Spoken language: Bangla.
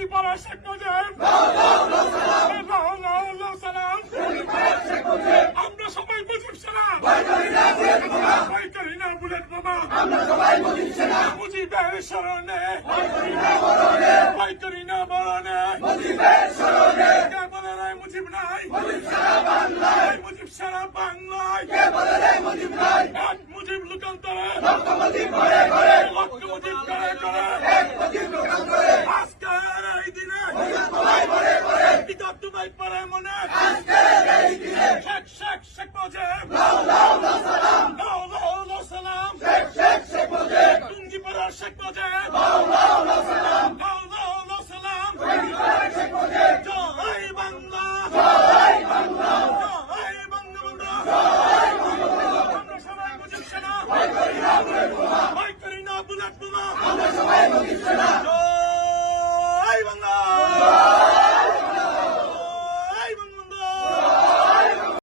টুপি পরা শেখ মুজিব, আমরা সবাই মুজিব সেনা, ভয় করি না বুলেট বোমা, মুজিবের স্মরণে, ভয় করি না মরণে, কে বলে রে মুজিব নাই, মুজিব সারা বাংলায়, মুজিব লুকান্তরে,